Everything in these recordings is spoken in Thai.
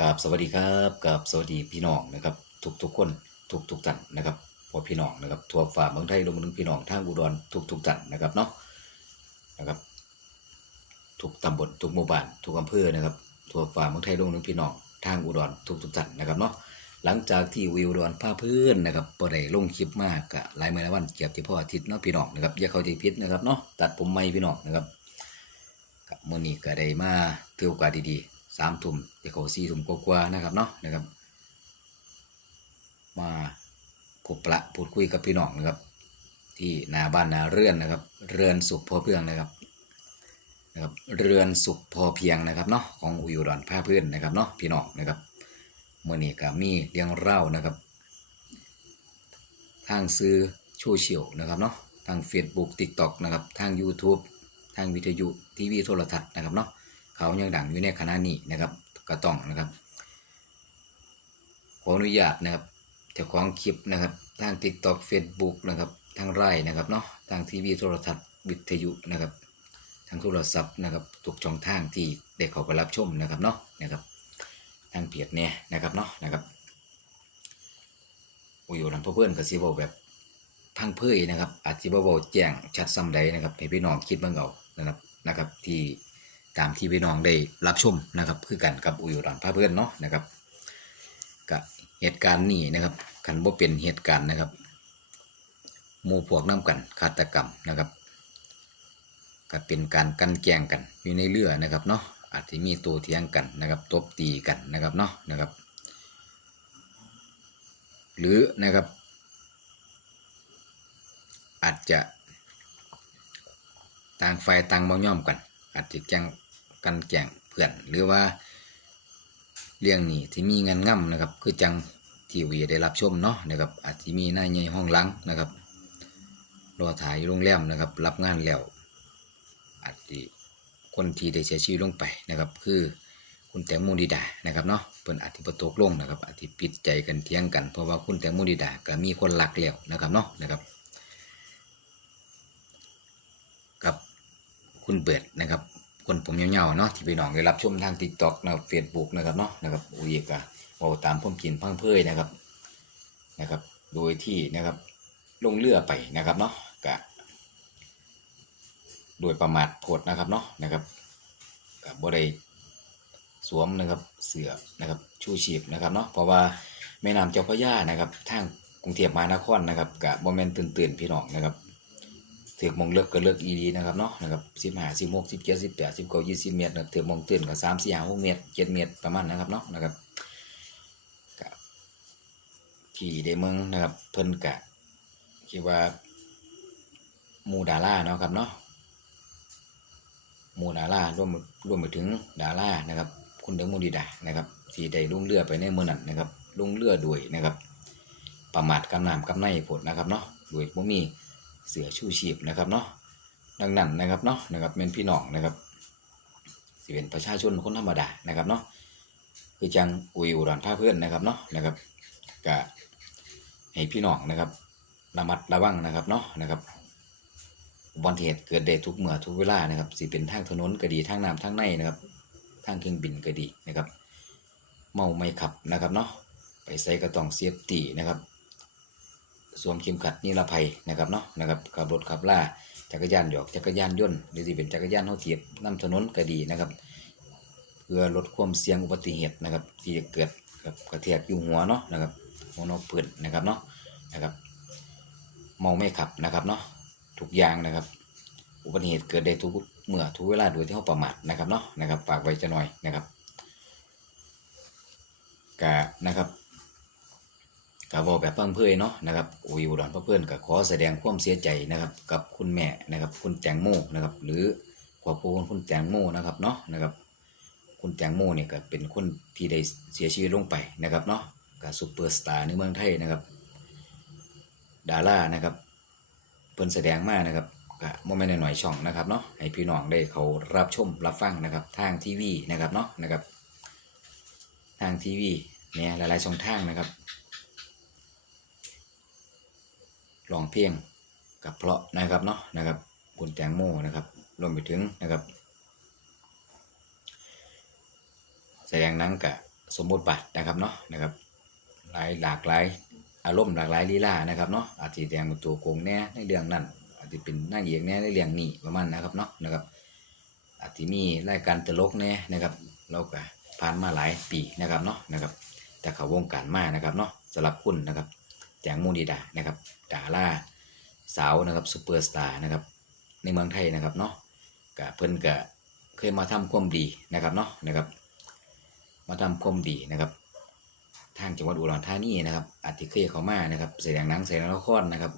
กับสวัสดีครับกับสวัสดีพี่น้องนะครับ ทุกทุกคนทุกทุกๆท่านนะครับพอพี่น้องนะครับทั่วฝ่าเมืองไทยรวมถึงพี่น้องทางอุดรทุกทุกๆท่านนะครับเนาะนะครับ ทุกตำบลทุกหมู่บ้านทุกอำเภอนะครับทั่วฝ่าเมืองไทยรวมถึงพี่น้องทางอุดรทุกทุกๆท่านนะครับเนาะหลังจากที่วิวอุดรพาเพื่อนนะครับบ่ได้ลงคลิปมากกะหลายมื้อหลายวันเกียบที่พ่ออาทิตย์เนาะพี่น้องนะครับอย่าเข้าใจผิดนะครับเนาะตัดผมใหม่พี่น้องนะครับกับมื่อนี้ก็ได้มาเที่ยวกาดีๆ สามทุ่มเดี๋ยวเขาสี่ทุ่มกว่าๆนะครับเนาะนะครับ มาพบปะพูดคุยกับพี่น้องนะครับ ที่นาบ้านนาเรือนนะครับ เรือนสุขพอเพียงนะครับนะครับเรือนสุขพอเพียงนะครับเนาะของอุยดอุดรผ้าเพื่อนนะครับเนาะพี่น้องนะครับเมื่อนี้ก็มีเรื่องเล่านะครับ ทางซื้อโซเชียลนะครับเนาะทาง Facebook TikTok นะครับทาง YouTube ทางวิทยุทีวีโทรทัศน์นะครับเนาะ เขายังดังอยู่ในขณะนี้นะครับก็ต้องนะครับ ขออนุญาตนะครับเจ้าของคลิปนะครับทาง TikTok Facebook นะครับทางไลน์นะครับเนาะทางทีวีโทรทัศน์วิทยุนะครับทางโทรศัพท์นะครับทุกช่องทางที่ได้เข้าไปรับชมนะครับเนาะนะครับทางเพจเนี่ยนะครับเนาะนะครับอุยอยู่ลำเพื่อนกับซีบแบบพังเพื่ยนะครับอาจจะบ่แจ้งชัดซ้ำใดนะครับให้พี่น้องคิดเบิ่งเอานะครับนะครับที่ ตามที่พี่น้องได้รับชมนะครับ คือกันกับอุยอยู่ลำพาเพื่อนเนาะนะครับกับเหตุการณ์นี้นะครับคันบ่เป็นเหตุการณ์นะครับหมู่พวกน้ำกันฆาตกรรมนะครับก็เป็นการกันแกล้งกันอยู่ในเรือนะครับเนาะอาจจะมีตัวเทียงกันนะครับตบตีกันนะครับเนาะนะครับ หรือนะครับ อาจจะต่างฝ่ายต่างบ่ยอมกัน อาจจะแกง กันแกล้งเพื่อนหรือว่าเรื่องนี้ที่มีเงินง่ำนะครับ คือจังทีวีได้รับชมเนาะนะครับอาจจะมีหน้าใหญ่ห้องหลังนะครับรอถ่ายโรงแรมนะครับ รับงานแล้วอาจจะคนที่ได้เสียชีวิตลงไปนะครับ คือคุณแตงโมนิดานะครับเนาะเพิ่นอาจจะประตกลงนะครับอาจจะปิดใจกันเถียงกัน เพราะว่าคุณแตงโมนิดาก็มีคนรักแล้วนะครับเนาะนะครับ กับคุณเบิดนะครับ คนผมยาวๆเนาะที่พี่น้องได้รับชมทาง t ิ k t o k นะครับเฟซบุ๊กนะครับเนาะนะครับอุยก็เอาตามผมกินพังเพยนะครับนะครับ โดยที่นะครับลงเรือไปนะครับเนาะกะโดยประมาทโพดนะครับเนาะนะครับกับบ่ได้สวมนะครับเสือนะครับชูชีพนะครับเนาะเพราะว่าแม่น้ำเจ้าพระยานะครับทางกรุงเทพมหานครนะครับกับบ่แม่นตื่นๆพี่น้องนะครับ ถือมองเลือกก็เลือกอีดีนะครับเนาะนะครับสิบห้าสิบหกสิบเจ็ดสิบแปดสิบเก้ายี่สิบเมตรนะถือมองตื่นก็สามสี่ห้าหกเมตรเจ็ดเมตรประมาณนะครับเนาะนะครับกับที่ได้เมืองนะครับเพิ่นกะคิดว่ามูดาราเนาะครับเนาะมูดารารวมรวมไปถึงดารานะครับ คุณเดงโมดีดานะครับที่ได้ลุ่งเรือไปในเมื่อนั้นนะครับลุ่งเรือด้วยนะครับ ประมาทกำน้ำกำในผลนะครับเนาะโดยบ่มี เสือชูชีพนะครับเนาะดังนั้นนะครับเนาะนะครับเป็นพี่น้องนะครับสิเป็นประชาชนคนธรรมดานะครับเนาะคือจังอุยอุดรผ้าเพื่อนนะครับเนาะนะครับก็ให้พี่น้องนะครับระมัดระวังนะครับเนาะนะครับบัติเหตุเกิดได้ทุกเมื่อทุกเวลานะครับสิเป็นทางถนนก็ดีทางน้ำทางในนะครับทางเครื่องบินก็ดีนะครับ เมาไม่ขับนะครับเนาะไปใส่กระต้องเสียบตีนะครับ สวมเข็มขัดนิรภัยนะครับเนาะนะครับขับรถขับล่าจักรยานหยอกจักรยานยนต์หรือสิเป็นจักรยานเท่าเทียบนำถนนก็ดีนะครับ เพื่อลดความเสี่ยงอุบัติเหตุนะครับ ที่จะเกิดกับกระแทกอยู่หัวเนาะนะครับหัวนอกเปื่อนนะครับเนาะนะครับเมาไม่ขับนะครับเนาะทุกอย่างนะครับ อุบัติเหตุเกิดได้ทุกเมื่อทุกเวลาโดยที่เขาประมาทนะครับเนาะนะครับฝากไว้จะหน่อยนะครับกะนะครับ กะบอกแบบพังเพยเนาะนะครับโอ้ยอุดรพระเพื่อนก็ขอแสดงความเสียใจนะครับ กับคุณแม่นะครับ คุณแตงโมนะครับ หรือครอบครัวคุณแตงโมนะครับเนาะนะครับ คุณแตงโมเนี่ยก็เป็นคนที่ได้เสียชีวิตลงไปนะครับเนาะกับซูเปอร์สตาร์ในเมืองไทยนะครับดารานะครับเพิ่นแสดงมานะครับก็บ่แม่นหน่อยช่องนะครับเนาะให้พี่น้องได้เขารับชมรับฟังนะครับทางทีวีนะครับเนาะนะครับ ทางทีวีเนี่ยหลายๆช่องทางนะครับ ร้องเพลงกับเพราะนะครับเนาะนะครับคุณแตงโมนะครับรวมไปถึงนะครับ แสดงนังกับสมบทบาทนะครับเนาะนะครับหลายหลากหลายอารมณ์หลากหลายลีลานะครับเนาะอาจจะแสดงเป็นตัวโกงแน่ในเรื่องนั้นอาจจะเป็นหน้าเอกแน่ในเรื่องนี้ประมาณนะครับเนาะนะครับอาจจะมีรายการตลกแน่นะครับเราก็ผ่านมาหลายปีนะครับเนาะนะครับแต่เขาวงการมากนะครับเนาะสำหรับคุณนะครับ แจงมูดีดานะครับดาราสาวนะครับซูเปอร์สตาร์นะครับในเมืองไทยนะครับเนาะกะเพิ่นกะเคยมาทำความดีนะครับเนาะนะครับ มาทำความดีนะครับ ทางจังหวัดอุดรธานีนะครับอาจจะเคยเขามานะครับแสดงหนังแสดงละครนะครับ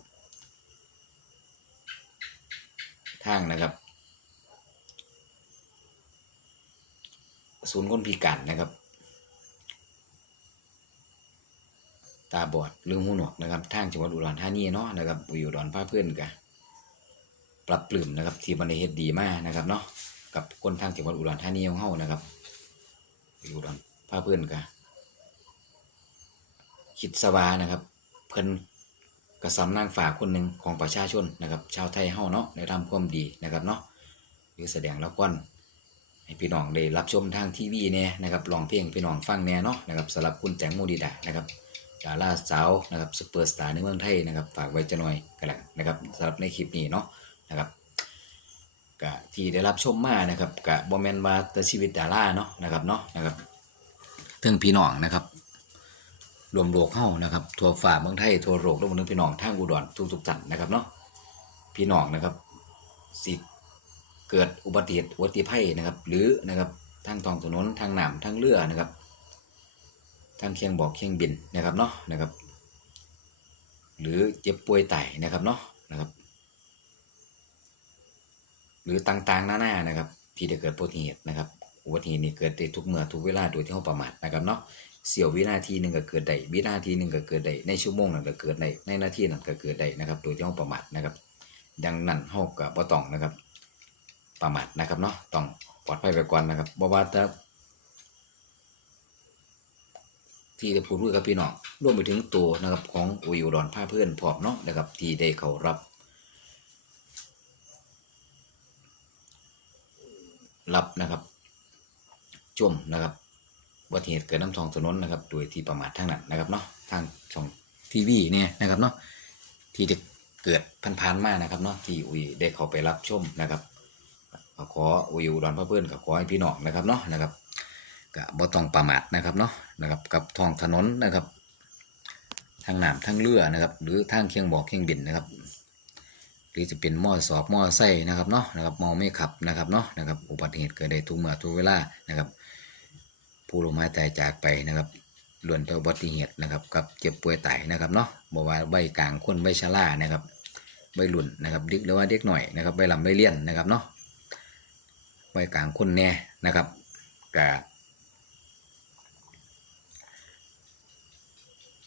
ทางนะครับศูนย์คนพิการนะครับ ตาบอดหรือหูหนวกนะครับทางจังหวัดอุดรธานีเนาะนะครับอยู่อุดรพาเพื่อนกะปรับปลื้มนะครับที่บันไดเฮ็ดดีมากนะครับเนาะกับคนทางจังหวัดอุดรธานีของเฮานะครับอยู่อุดรพาเพื่อนกะคิดสวานะครับ เพิ่นกระสำนางฝากคนหนึ่งของประชาชนนะครับ ชาวไทยเฮาเนาะได้ทำความดีนะครับเนาะหรือแสดงละครให้พี่น้องได้รับชมทางทีวีเนี่ยนะครับลองเพลงพี่น้องฟังแน่เนาะนะครับสำหรับคุณแจงโมดีดานะครับ ดาราสาวนะครับซุปเปอร์สตาร์ในเมืองไทยนะครับฝากไว้จะหน่อยกันละนะครับสำหรับในคลิปนี้เนาะนะครับกะที่ได้รับชมมานะครับกะบอมเมนมาแต่ชีวิตดาราเนาะนะครับเนาะนะครับถึงพี่น้องนะครับรวมโลกเฮานะครับทั่วฝ่าเมืองไทยทั่วโลกรวมถึงพี่น้องทางอุดรทุกๆจันนะครับเนาะพี่น้องนะครับสิเกิดอุบัติเหตุอุบัติภัยนะครับ หรือนะครับทางท้องถนนทางน้ำทางเรือนะครับ ทางเคียงบอกเคียงบินนะครับเนาะนะครับ หรือเจ็บป่วยไตนะครับเนาะนะครับ หรือต่างๆหน้าๆนะครับ ที่ได้เกิดอุบัติเหตุนะครับอุบัติเหตุนี้เกิดได้ทุกเมื่อทุกเวลาโดยที่เราประมาทนะครับเนาะเสี้ยววินาทีหนึ่งก็เกิดได้วินาทีหนึ่งก็เกิดได้ในชั่วโมงนั้นก็เกิดได้ในนาทีนั้นก็เกิดได้นะครับ โดยที่เราประมาทนะครับดังนั้นเราก็บ่ต้องนะครับ ประมาทนะครับเนาะต้องปลอดภัยไปก่อนนะครับบ่ว่าจะ ที่ได้พูดคุยกับพี่น้องรวมไปถึงตัวนะครับของอุยอุดรผ้าเพื่อนพร้อมเนาะนะครับ ที่ได้เขารับ รับนะครับชมนะครับอุบัติเหตุเกิดน้ำทองถนนนะครับ โดยที่ประมาททางนั้นนะครับเนาะทางช่องทีวีเนี่ยนะครับเนาะที่ได้เกิดพันๆมากนะครับเนาะที่อุยได้เขาไปรับชมนะครับขออุยอุดรพระเพื่อนก็ขอให้พี่น้องนะครับเนาะนะครับ ก็บ่ต้องประมาทนะครับเนาะนะครับกับท้องถนนนะครับทางน้ำทางเรือนะครับ หรือทางเคียงบอกเคียงบินนะครับ หรือจะเป็นมอสอบมอไซค์นะครับเนาะนะครับมอไม่ขับนะครับเนาะนะครับอุบัติเหตุเกิดได้ทุกเมื่อทุกเวลานะครับ ผู้ลงม้ตายจากไปนะครับล้วนแต่อุบัติเหตุนะครับกับเจ็บป่วยตายนะครับเนาะบอกว่าใบกลางคนใบชรานะครับใบหลุ่นนะครับเด็กหรือว่าเด็กหน่อยนะครับใบลำใบเลี่ยนนะครับเนาะไว้กลางคนแน่นะครับกะ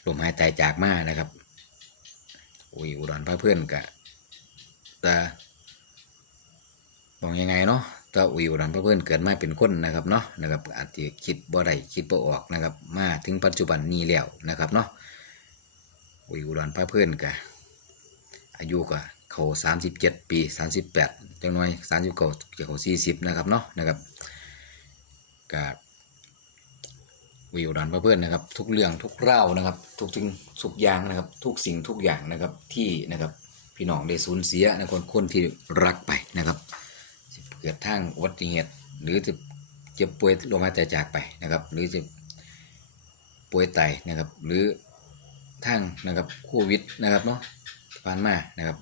ลมหายใจจากมานะครับอุ้ยอุดรพระเพื่อนกะแต่บอกยังไงเนาะแต่อุ้ยอุดรพระเพื่อนเกิดมาเป็นคนนะครับเนาะนะครับ อาจจะคิดบ่ได้คิดบ่ออกนะครับ มาถึงปัจจุบันนี้แล้วนะครับเนาะอุ้ยอุดรพระเพื่อนกะอายุกะเขาสามสิบเจ็ดปีสามสิบแปดจังหน่อยสามสิบเก้าเกี่ยวกับสี่สิบนะครับเนาะนะครับกับ วิวดันเพื่อนนะครับ ทุกเรื่องทุกเล่านะครับ ทุกสิ่งทุกอย่างนะครับ ทุกสิ่งทุกอย่างนะครับที่นะครับพี่น้องได้สูญเสียนะคนคนที่รักไปนะครับเกิดทางอุบัติเหตุหรือจะเจ็บป่วยลมหายใจจากไปนะครับ หรือจะป่วยไตนะครับ หรือทางนะครับโควิดนะครับเนาะผ่านมานะครับ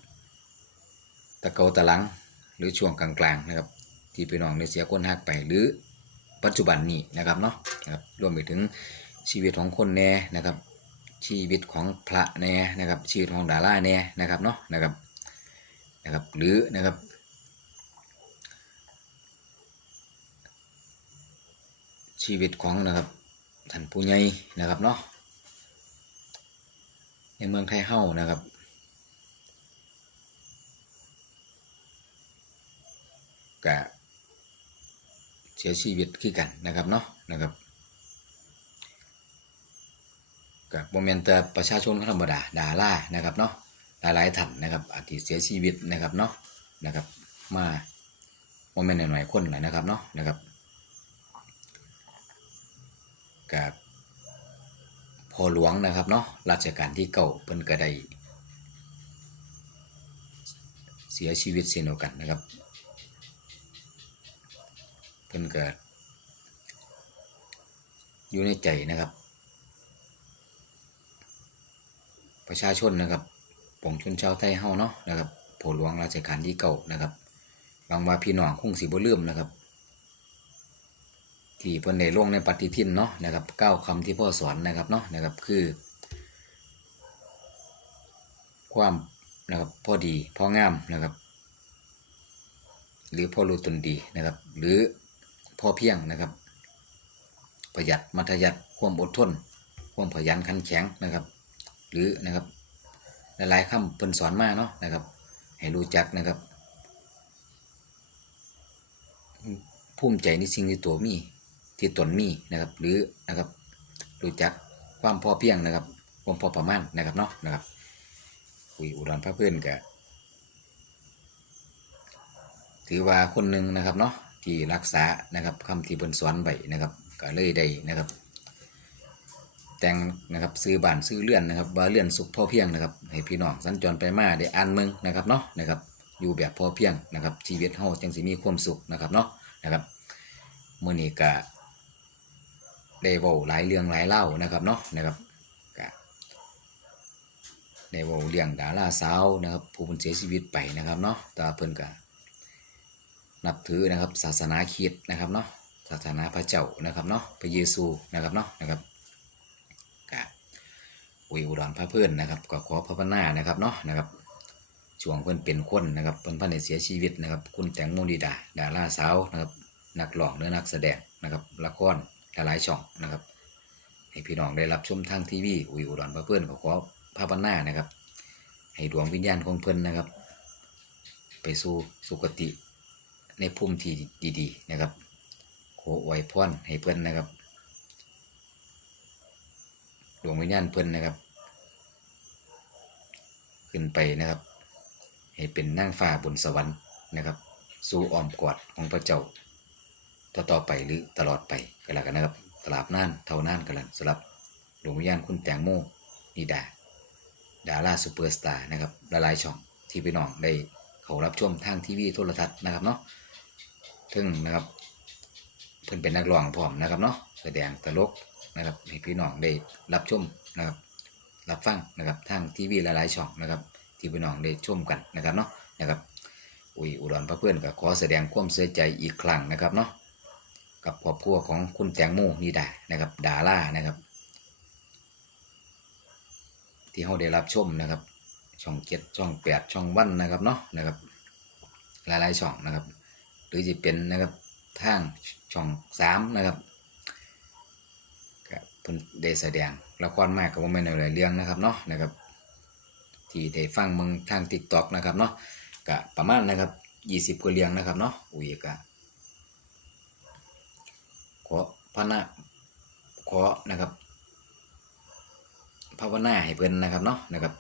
ตะเกาตะหลังหรือช่วงกลางๆนะครับ ที่พี่น้องได้เสียคนหักไปหรือ ปัจจุบันนี้นะครับเนาะนะครับรวมไปถึงชีวิตของคนแน่นะครับ ชีวิตของพระแน่นะครับ ชีวิตของดาราแน่นะครับเนาะนะครับนะครับหรือนะครับชีวิตของนะครับท่านผู้ใหญ่นะครับเนาะในเมืองไทยเฮ้านะครับก็ เสียชีวิตคือกันนะครับเนาะนะครับกับโมเมนต์แต่ประชาชนเขาธรรมดาดารานะครับเนาะหลายๆท่านนะครับอาจจะเสียชีวิตนะครับเนาะนะครับมาโมเมนต์หน่อยๆคนแหละนะครับเนาะนะครับกับพอหลวงนะครับเนาะรัชกาลที่เก้าเพิ่นก็ได้เสียชีวิตเช่นเดียวกันนะครับ พิ่นก็อยู่ในใจนะครับ ประชาชนนะครับปวงชนชาวไทยเฮาเนาะนะครับผลหลวงราชการที่เก่านะครับหวังว่าพี่น้องคงสิบ่ลืมนะครับ ที่เพิ่นได้ลงในปฏิทินเนาะนะครับเก้าคำที่พ่อสอนนะครับเนาะนะครับคือ ความนะครับพอดีพองามนะครับ หรือพอรู้ตนดีนะครับ หรือ พอเพียงนะครับ ประหยัดมัธยัติความอดทน ความขยันขันแข็งนะครับ หรือนะครับหลายๆคำเพิ่นสอนมาเนาะนะครับ ให้รู้จักนะครับภูมิใจในสิ่งที่ตัวมีที่ตนมีนะครับ หรือนะครับรู้จักความพอเพียงนะครับความพอประมาณนะครับเนาะนะครับคุยอุดรพระเพื่อนกะถือว่าคนหนึ่งนะครับเนาะ ที่รักษานะครับคำที่เพิ่นสอนไว้นะครับก็เลยได้นะครับ แต่งนะครับซื้อบ้านซื้อเรือนนะครับว่าเรือนสุขพอเพียงนะครับให้พี่น้องสัญจรไปมาได้อ่านเมืองนะครับเนาะนะครับอยู่แบบพอเพียงนะครับชีวิตเฮาจังสิมีความสุขนะครับเนาะนะครับมื้อนี้ก็ได้เว้าหลายเรื่องหลายเล่านะครับเนาะนะครับก็ได้เว้าเรื่องดาราสาวนะครับผู้เพิ่นเสียชีวิตไปนะครับเนาะแต่ว่าเพิ่นก็ นับถือนะครับ ศาสนาคริสต์นะครับเนาะศาสนาพระเจ้านะครับเนาะพระเยซูนะครับเนาะนะครับกะอุยอุดรพระเพื่อนนะครับ ก็ขอพระพนานะครับเนาะนะครับช่วงเพื่อนเป็นคนนะครับเพื่อนพันในเสียชีวิตนะครับ คุณแตงโมนิดาดาราสาวนะครับนักร้องหรือนักแสดงนะครับละครหลายช่องนะครับ ให้พี่น้องได้รับชมทางทีวีอุยอุดรพระเพื่อนก็ขอพระพนานะครับ ให้ดวงวิญญาณของเพื่อนนะครับ ไปสู่สุคติ ในภูมิที่ดีๆนะครับ ขออวยพรให้เพื่อนนะครับดวงวิญญาณเพิ่อนนะครับ ขึ้นไปนะครับ ให้เป็นนางฟ้าบนสวรรค์นะครับ สู่อ้อมกอดของพระเจ้าต่อต่อไปหรือตลอดไปก็แล้วกันนะครับตราบนานเท่านานกันละสำหรับดวงวิญญาณคุณแตงโมนิดาดาราซูเปอร์สตาร์นะครับหลายช่องที่พี่น้องได้เขารับชมทางทีวีโทรทัศน์นะครับเนาะ ถึงนะครับเพิ่นเป็นนักร้องพร้อมนะครับเนาะแสดงตลกนะครับให้พี่น้องได้รับชมนะครับรับฟังนะครับทางทีวีหลายๆช่องนะครับที่พี่น้องได้ชมกันนะครับเนาะนะครับอุยอุดรพระเพื่อนก็ขอแสดงความเสียใจอีกครั้งนะครับเนาะกับครอบครัวของคุณแตงโมนิดานะครับดารานะครับที่เขาได้รับชมนะครับช่องเจ็ดช่องแปดช่องวันนะครับเนาะนะครับหลายๆช่องนะครับ รือจะเป็นนะครับทางช่องสามนะครับก็เพิ่นได้แสดงละครมากกับว่าไม่นอะไรเรื่องนะครับเนาะนะครับ ที่ได้ฟังเมืองทางติ๊กต็อกนะครับเนาะก็ประมาณนะครับยี่สิบกว่าเรื่องนะครับเนาะอุ้ยก็ขอพระนะขอนะครับภาวนาให้เพิ่อนนะครับเนาะนะครับ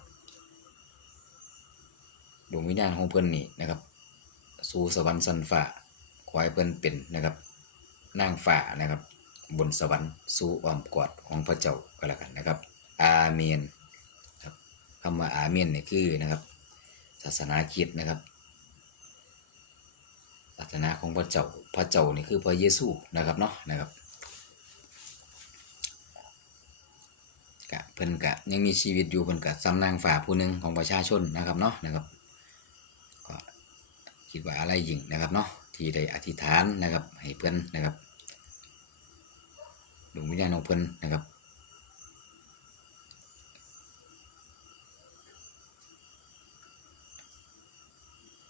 ดวงวิญญาณของเพิ่อนนี่นะครับ สู่สวรรค์สันฟ้า ขอให้เพิ่นเป็นนะครับนางฟ้านะครับ บนสวรรค์สู่อ้อมกอดของพระเจ้าก็แล้วกันนะครับ อาเมนครับคำว่าอาเมนเนี่ยคือนะครับ ศาสนาคริดนะครับศาสนาของพระเจ้าพระเจ้านี่คือพระเยซูนะครับเนาะนะครับกะเพิ่นกะยังมีชีวิตอยู่เพิ่นกะสำนางฝ่าผู้หนึ่งของประชาชนนะครับเนาะนะครับก็คิดว่าอะไรยิ่งนะครับเนาะ ที่ได้อธิษฐานนะครับ ให้เพื่อนนะครับดวงวิญญาณของเพื่อนนะครับ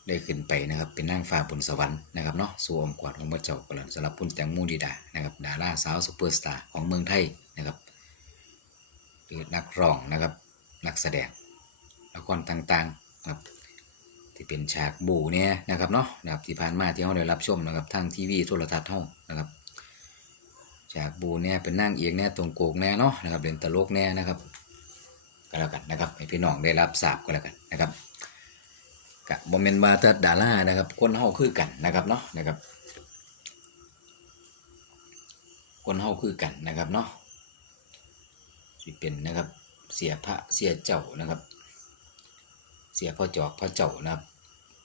ได้ขึ้นไปนะครับเป็นนางฟ้าบนสวรรค์นะครับเนาะสวมกอดของพระเจ้ากล้วสำหรับคุณแตงโมดีดานะครับดาราสาวซุปเปอร์สตาร์ของเมืองไทยนะครับหรือนักร้องนะครับนักแสดงละครต่างๆนะครับ ที่เป็นฉากบูเนี่ยนะครับเนาะนะครับที่ผ่านมาที่เราได้รับชมนะครับทางทีวีโทรทัศน์เฮานะครับฉากบูเนี่ยเป็นนั่งเอียงเนี่ยตรงโกกแน่เนาะนะครับเป็นตลกแน่นะครับก็แล้วกันนะครับให้พี่น้องได้รับทราบก็แล้วกันนะครับกับโมเมนต์บาเตัดดารานะครับคนเฮาคือกันนะครับเนาะนะครับคนเฮาคือกันนะครับเนาะสิเป็นนะครับเสียพระเสียเจ้านะครับ เสียพ่อจอกพ่อเจ้านะครับ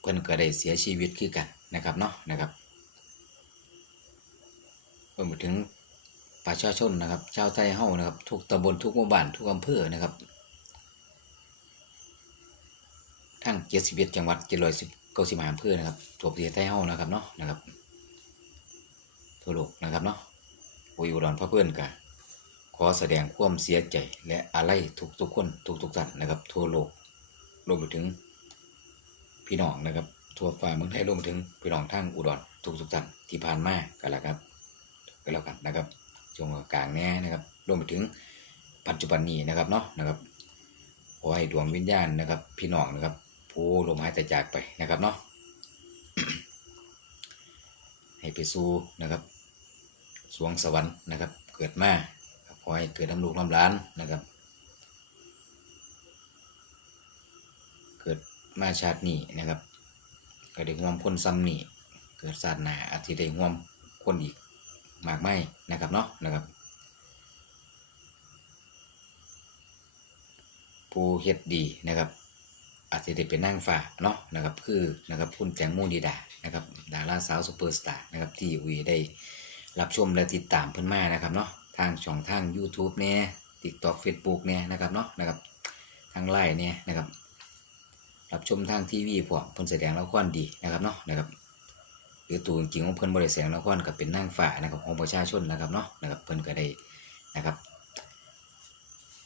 เพิ่นก็ได้เสียชีวิตคือกันนะครับเนาะนะครับรวมไปถึงประชาชนนะครับชาวไทยเฮานะครับ ทุกตำบลทุกหมู่บ้านทุกอำเภอนะครับ ทั้ง71จังหวัด710 95อยเก้าสิบสามอำเภอนะครับทั่วประเทศไทยเฮานะครับเนาะนะครับทั่วโลกนะครับเนาะโอยอุดรพระเพื่อนกะขอแสดงความเสียใจและอะไรทุกทุกคนทุกทุกท่านนะครับ ทั่วโลก รวมไปถึงพี่น้องนะครับ ทั่วฟ้าเมืองไทยรวมไปถึงพี่น้องทางอุดรทุกทุกๆท่านที่ผ่านมากันแล้วครับก็แล้วกันนะครับช่วงกลางแน่นะครับ รวมไปถึงปัจจุบันนี้นะครับเนาะนะครับขอให้ดวงวิญญาณนะครับ พี่น้องนะครับผู้ลมหายใจจากไปนะครับเนาะให้ไปสู่นะครับสวงสวรรค์นะครับ เกิดมาขอให้เกิดน้ำลูกน้ำหล้านนะครับ เกิดมาชาตินี้นะครับ ก็ได้ห่วมคนซ้ำนี่เกิดศาสตนาอาจจะได้ห่วมคนอีกมากไม่นะครับเนาะนะครับผู้เฮ็ดดีนะครับ อาจจะได้เป็นนางฟ้าเนาะนะครับ คือนะครับคุณแตงโมนิดานะครับดาราสาวซูเปอร์สตาร์นะครับที่วีได้รับชมและติดตามเพิ่อนมานะครับเนาะทางช่องทาง YouTube เนี่ย TikTok Facebook เนี่ยนะครับเนาะนะครับทางไลน์เนี่ยนะครับ รับชมทางทีวีพวกเพิ่นแสดงละครดีนะครับเนาะนะครับหรือตัวจริงของเพิ่นบริแสดงละครกับเป็นนางฟ้านะครับของประชาชนนะครับเนาะนะครับเพิ่นก็ได้นะครับ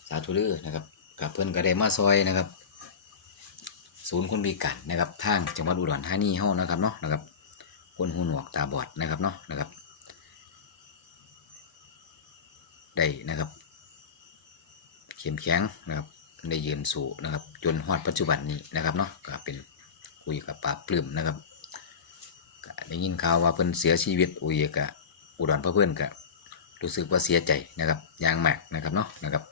สาธุเด้อนะครับกับเพิ่นก็ได้มาซอยนะครับ ศูนย์คนพิการนะครับทางจังหวัดอุดรธานีเฮานะครับเนาะนะครับคนหูหนวกตาบอดนะครับเนาะนะครับได้นะครับ เข้มแข็งนะครับ ได้ยืนสู่นะครับ จนฮอดปัจจุบันนี้นะครับเนาะก็เป็นคุยกับปราปลื้มนะครับก็ได้ยินข่าวว่าเพิ่นเสียชีวิตอุยกะอุดรพระเพื่อนกะรู้สึกว่าเสียใจนะครับอย่างมากนะครับเนาะนะครับ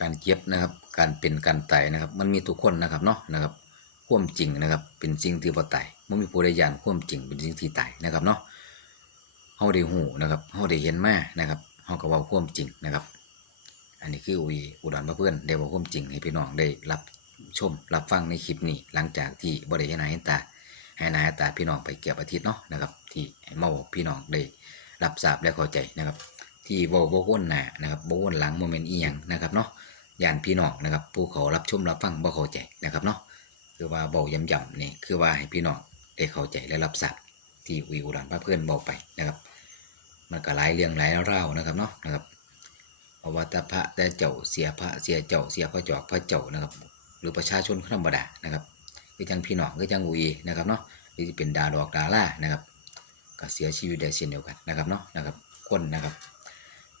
การเจ็บนะครับ การเป็นการตายนะครับ มันมีทุกคนนะครับเนาะนะครับ ความจริงนะครับ เป็นสิ่งที่บ่ตายมันมีผู้ใดยานความจริงเป็นสิ่งที่ตายนะครับเนาะเฮาได้หูนะครับเฮาได้เห็นมานะครับเฮาก็เว้าความจริงนะครับ อันนี้คืออุยอุดรพระเพื่อนได้เว้าความจริงให้พี่น้องได้รับชมรับฟังในคลิปนี้ หลังจากที่บ่ได้เห็นหน้าเห็นตาให้นาเห็นตาพี่น้องไปเก็บอาทิตย์เนาะนะครับ ที่เมาพี่น้องได้รับทราบและเข้าใจนะครับ ที่เว้าบ่วนหน้านะครับโบ่วนหลังโมเมนต์อีหยังนะครับเนาะย่านพี่น้องนะครับผู้เขารับชมรับฟังบ่เข้าใจนะครับเนาะ คือว่าเบาย่ำๆนี่คือว่าให้พี่น้องได้เข้าใจและรับทราบที่วิวดานพระเพื่อนบอกไปนะครับมันก็หลายเรื่องหลายรานะครับเนาะนะครับเพราะว่าแต่พระแต่เจ้าเสียพระเสียเจ้าเสียพระจอกพระเจ้านะครับ หรือประชาชนธรรมดานะครับคือจังพี่น้องคือจังวีนะครับเนาะหรือที่เป็นดาดอกดาล่านะครับก็เสียชีวิตได้เช่นเดียวกันนะครับเนาะนะครับคนนะครับ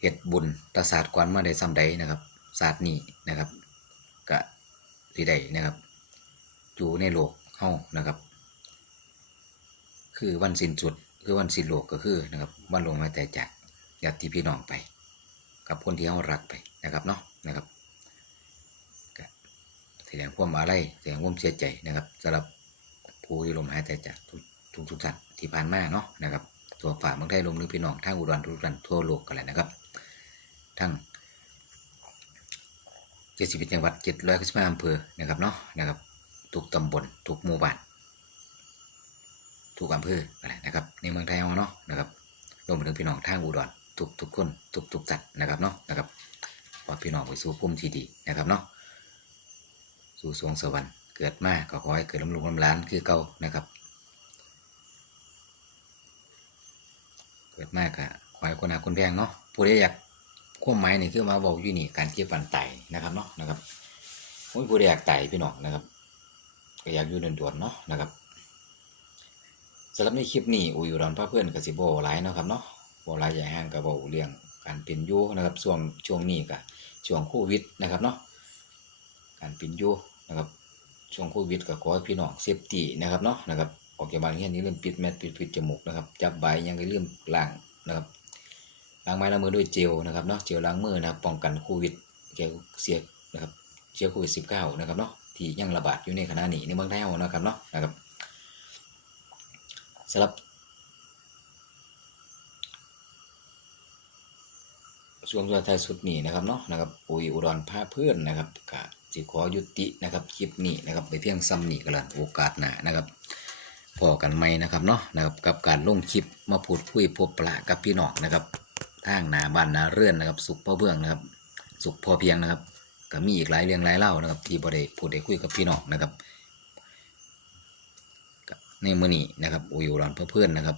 เฮ็ดบุญตาศาสตร์กวนมาได้ซ้ำใดนะครับศาสตร์นี้นะครับก็สิได้นะครับ อยู่ในโลกเฮานะครับ คือวันสิ้นสุดคือวันสิ้นโลกก็คือนะครับวันลงมาแต่จากญาติพี่น้องไป กับคนที่เฮารักไปนะครับเนาะนะครับแสดงความอาลัยแสดงความเสียใจนะครับสำหรับผู้ที่ลมหายใจจากทุกทุกท่านที่ผ่านมาเนาะนะครับทั่วฝ่าเมืองไทยรวมถึงพี่น้องทางอุดรทุกท่านทั่วโลกกันเลยนะครับทั้งเจ็ดสิบจังหวัดเจ็ดร้อยก้าสิบห้าอำเภอนะครับเนาะนะครับ ทุกตำบลทุกหมู่บ้านทุกอำเภออะไรนะครับ ในเมืองไทยเราเนาะนะครับรวมไปถึงพี่น้องทางอุดรทุกทุกคนทุกทุกจัดนะครับเนาะนะครับขอพี่น้องไปสู่ภูมิที่ดีนะครับเนาะสู่สวงสวรรค์เกิดมาก็ขอให้เกิดลำลุกลำล้านคือเก่านะครับ เกิดมากอะขอให้คนหาคนแพงเนาะผู้ใดอยากความหมายนี่คือมาบอกอยู่นี่การเจ็บฟันไตนะครับเนาะนะครับโอ้ยผู้ใดอยากไตพี่น้องนะครับ ก็อยากอยู่ด่วนๆเนาะนะครับสำหรับในคลิปนี้อุยอุดรพระเพื่อนกับสิบโบหลายเนาะครับเนาะโบหลายใหญ่ห้างกับโบเรื่องการเป็นยูนะครับช่วงช่วงนี้กับช่วงโควิดนะครับเนาะการเป็นยูนะครับช่วงโควิดก็ขอพี่น้องเซฟตี้นะครับเนาะนะครับออกจากบ้านเฮียนี้เริ่มปิดแมสปิดปิดจมูกนะครับจับใบยังก็เริ่มล้างนะครับล้างไม้ล้างมือด้วยเจลนะครับเนาะเจลล้างมือนะครับป้องกันโควิดเกี่ยวเสียนะครับเชื้อโควิด -19 นะครับเนาะ ที่ยังระบาดอยู่ในขณะนี้ในเมืองไทยเรานะครับเนาะนะครับสำหรับช่วงสุดท้ายสุดนี้นะครับเนาะนะครับอุยอุดรพาเพื่อนนะครับกะสิขอยุตินะครับคลิปนี้นะครับไปเพียงซ้ำนี้ก็แล้วโอกาสหน้านะครับพอกันไหมนะครับเนาะนะครับกับการลงคลิปมาพูดคุยพบปะกับพี่น้องนะครับทางหนาบ้านนาเรือนนะครับ สุขพ่อเบื้องนะครับ สุขพอเพียงนะครับ ก็มีอีกหลายเรื่องหลายเล่านะครับ ที่บ่ได้พูดได้คุยกับพี่น้องนะครับในมือนี้นะครับอุยอุดรเพื่อนนะครับ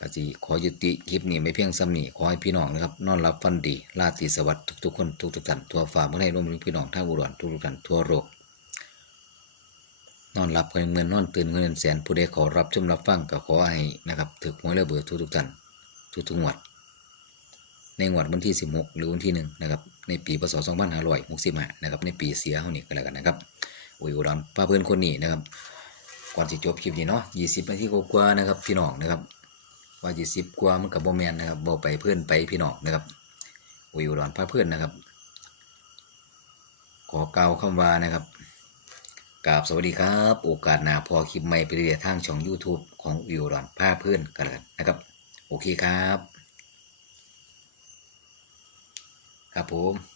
ก็สิขอยุติคลิปนี้ไม่เพียงซ้ำนี้ขอให้พี่น้องนะครับ นอนหลับฝันดีราตรีสวัสดิ์ทุกๆคนทุกๆท่านทั่วฟ้าเมื่อให้ร่วมถึงพี่น้องท่าอุดรทุกๆท่านทั่วโลกนอนหลับกันเงินนอนตื่นเงินแสนผู้ใดขอรับชมรับฟังก็ขอให้นะครับถึกหวยและเบื่อทุกๆท่านทุกๆงวด ในงวดวันที่ 16 หรือวันที่หนึ่งนะครับ ในปีพศ2565นะครับในปีเสียเฮานี่ก็แล้วกันนะครับโอ้ยอุดรป้าเพื่อนคนนี้นะครับก่อนสิจบคลิปนี้เนาะ20นาทีกว่าๆนะครับพี่น้องนะครับว่าจะสิบกว่ามันกับโบแมนนะครับบอไปเพื่อนไปพี่น้องนะครับอุยอุดรพาเพื่อนนะครับ ขอกล่าวคำว่านะครับกราบสวัสดีครับ โอกาสหน้าพอคลิปใหม่ไปเรียทางช่อง YouTube ของอุยอุดรพาเพื่อนกันแล้วกันนะครับ โอเคครับ ครับผม